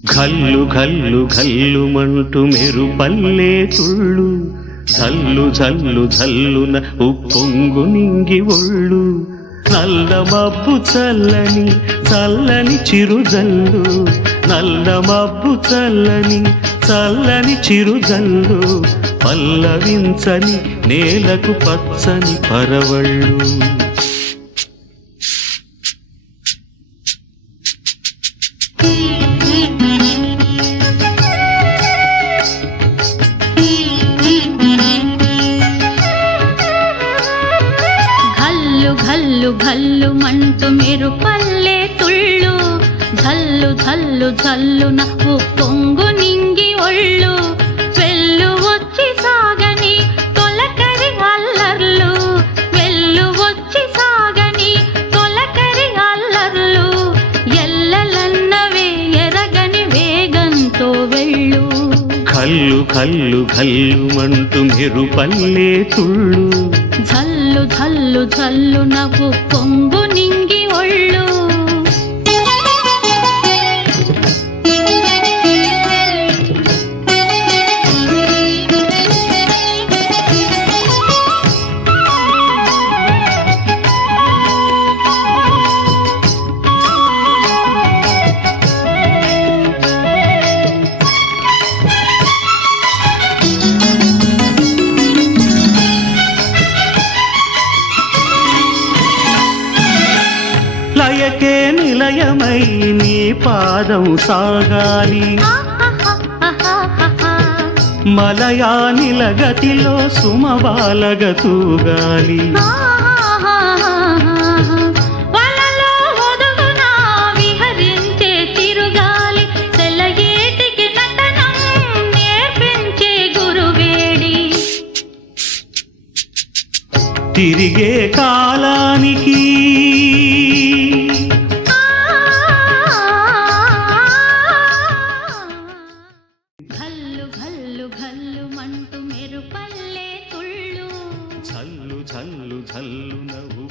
ఘల్లు ఘల్లు ఘల్లుమంటూ మెరుపల్లే తుళ్ళు, జల్లు జల్లు జల్లున ఉప్పొంగు నింగి ఒళ్ళు. నల్ల మబ్బు చల్లని చల్లని చిరుజల్లు, నల్ల మబ్బు చల్లని చల్లని చిరుజల్లు. పల్లవించని నేలకు పచ్చని పరవళ్ళు. ఘల్లు ఘల్లు మంటూ మెరుపల్లే తుళ్ళు, జల్లు జల్లు జల్లున ఉప్పొంగు నింగి ఒళ్ళు. వెళ్ళు వచ్చి సాగని తొలకరి అల్లర్లు, వెళ్ళు వచ్చి సాగని తొలకరి అల్లర్లు. ఎల్లలన్నవే ఎరగని వేగంతో వెళ్ళు. కల్లు కల్లు కల్లుమంటూ మెరుపల్లే తుళ్ళు, జల్లు జల్లు జల్లు నవ్వు పొంగు నింగి ఒళ్ళు. లయకే నిలయమై నీ పాదం సాగాలి, మలయానిల గతిలో సుమబాలగ తూగాలి. వలలో ఒదుగున విహరించే తిరుగాలి, తెల్లయేటికి నటనం నేర్పించే గురువేడి. తిరిగే కాలానికి ఘల్లు ఘల్లు ఘల్లు మంటూ మెరుపల్లే తుళ్ళు, జల్లు జల్లు జల్లు నవ్వు